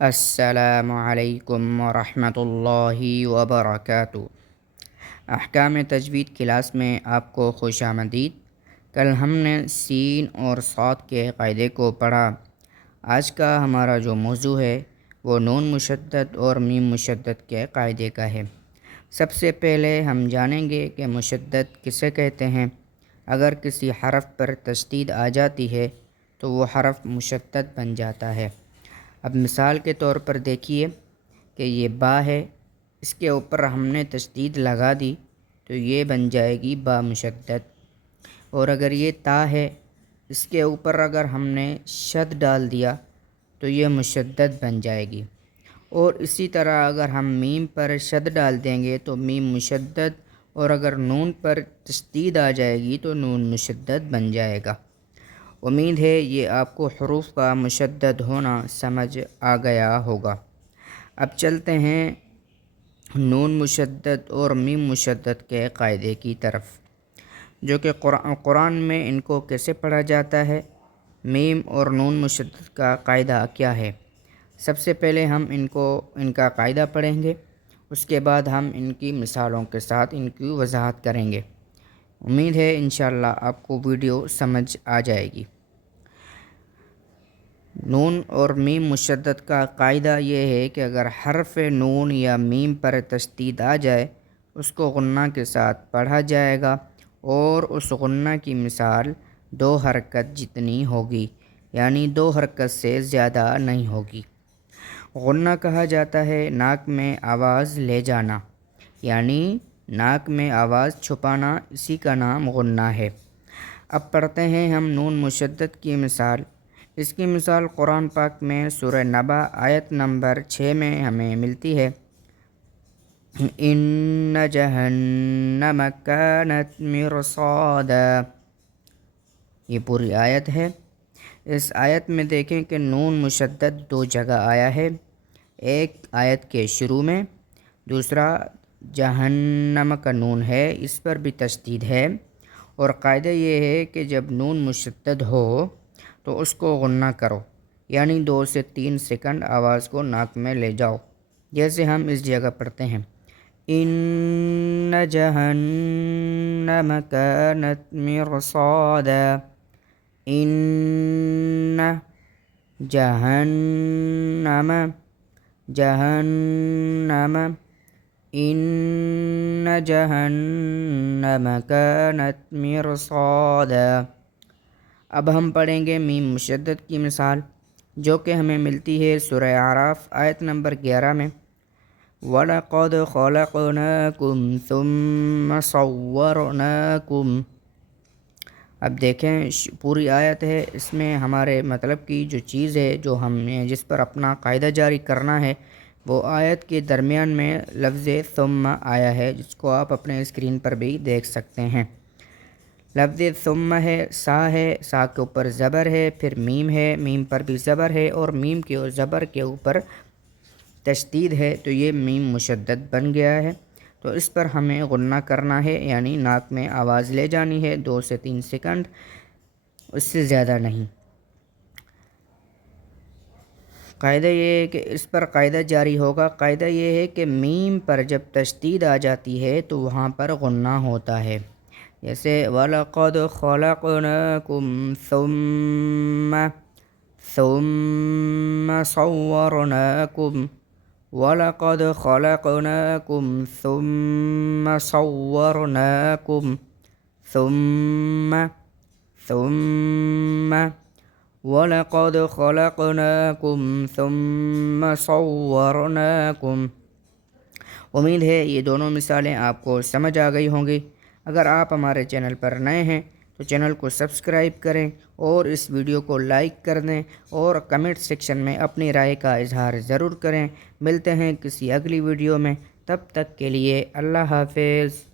السلام علیکم ورحمۃ اللہ وبرکاتہ۔ احکام تجوید کلاس میں آپ کو خوش آمدید۔ کل ہم نے سین اور صاد کے قاعدے کو پڑھا۔ آج کا ہمارا جو موضوع ہے وہ نون مشدد اور میم مشدد کے قاعدے کا ہے۔ سب سے پہلے ہم جانیں گے کہ مشدد کسے کہتے ہیں۔ اگر کسی حرف پر تشدید آ جاتی ہے تو وہ حرف مشدد بن جاتا ہے۔ اب مثال کے طور پر دیکھیے کہ یہ با ہے، اس کے اوپر ہم نے تشدید لگا دی تو یہ بن جائے گی با مشدد۔ اور اگر یہ تا ہے، اس کے اوپر اگر ہم نے شد ڈال دیا تو یہ مشدد بن جائے گی۔ اور اسی طرح اگر ہم میم پر شد ڈال دیں گے تو میم مشدد، اور اگر نون پر تشدید آ جائے گی تو نون مشدد بن جائے گا۔ امید ہے یہ آپ کو حروف کا مشدد ہونا سمجھ آ گیا ہوگا۔ اب چلتے ہیں نون مشدد اور میم مشدد کے قاعدے کی طرف، جو کہ قرآن میں ان کو کیسے پڑھا جاتا ہے۔ میم اور نون مشدد کا قاعدہ کیا ہے؟ سب سے پہلے ہم ان کا قاعدہ پڑھیں گے، اس کے بعد ہم ان کی مثالوں کے ساتھ ان کی وضاحت کریں گے۔ امید ہے انشاءاللہ آپ کو ویڈیو سمجھ آ جائے گی۔ نون اور میم مشدد کا قاعدہ یہ ہے کہ اگر حرف نون یا میم پر تشدید آ جائے اس کو غنہ کے ساتھ پڑھا جائے گا، اور اس غنہ کی مثال 2 حرکت جتنی ہوگی، یعنی 2 حرکت سے زیادہ نہیں ہوگی۔ غنہ کہا جاتا ہے ناک میں آواز لے جانا، یعنی ناک میں آواز چھپانا، اسی کا نام غنہ ہے۔ اب پڑھتے ہیں ہم نون مشدد کی مثال۔ اس کی مثال قرآن پاک میں سورہ نبا آیت نمبر 6 میں ہمیں ملتی ہے۔ ان جہنم کانت مرصادا، یہ پوری آیت ہے۔ اس آیت میں دیکھیں کہ نون مشدد 2 جگہ آیا ہے، ایک آیت کے شروع میں، دوسرا جہنم کا نون ہے، اس پر بھی تشدید ہے۔ اور قاعدہ یہ ہے کہ جب نون مشدد ہو تو اس کو غنہ کرو، یعنی 2 سے 3 سیکنڈ آواز کو ناک میں لے جاؤ۔ جیسے ہم اس جگہ پڑھتے ہیں ان جہنم کانت مرصادا، ان جہنم، جہنم، ان جہنم کانت مرصادا۔ اب ہم پڑھیں گے میم مشدد کی مثال، جو کہ ہمیں ملتی ہے سورہ اعراف آیت نمبر 11 میں۔ وَلَقَدْ خَلَقْنَاكُمْ ثُمَّ صَوَّرْنَاكُمْ۔ اب دیکھیں پوری آیت ہے، اس میں ہمارے مطلب کی جو چیز ہے، جو ہم نے جس پر اپنا قاعدہ جاری کرنا ہے، وہ آیت کے درمیان میں لفظ ثم آیا ہے، جس کو آپ اپنے اسکرین پر بھی دیکھ سکتے ہیں۔ لفظ ثم ہے، سا کے اوپر زبر ہے، پھر میم ہے، میم پر بھی زبر ہے، اور میم کے زبر کے اوپر تشدید ہے، تو یہ میم مشدد بن گیا ہے۔ تو اس پر ہمیں غنہ کرنا ہے، یعنی ناک میں آواز لے جانی ہے 2 سے 3 سیکنڈ، اس سے زیادہ نہیں۔ قاعدہ یہ ہے کہ اس پر قاعدہ جاری ہوگا۔ قاعدہ یہ ہے کہ میم پر جب تشدید آ جاتی ہے تو وہاں پر غنہ ہوتا ہے، جیسے وَلَقَدْ خَلَقْنَاكُمْ ثُمَّ صَوَّرْنَاكُمْ، وَلَقَدْ خَلَقْنَاكُمْ ثُمَّ صَوَّرْنَاكُمْ، ثُمَّ وَلَقَدْ خَلَقْنَاكُمْ ثُمَّ صَوَّرْنَاكُمْ۔ امید ہے یہ دونوں مثالیں آپ کو سمجھ آ گئی ہوں گی۔ اگر آپ ہمارے چینل پر نئے ہیں تو چینل کو سبسکرائب کریں اور اس ویڈیو کو لائک کر دیں، اور کمنٹ سیکشن میں اپنی رائے کا اظہار ضرور کریں۔ ملتے ہیں کسی اگلی ویڈیو میں، تب تک کے لیے اللہ حافظ۔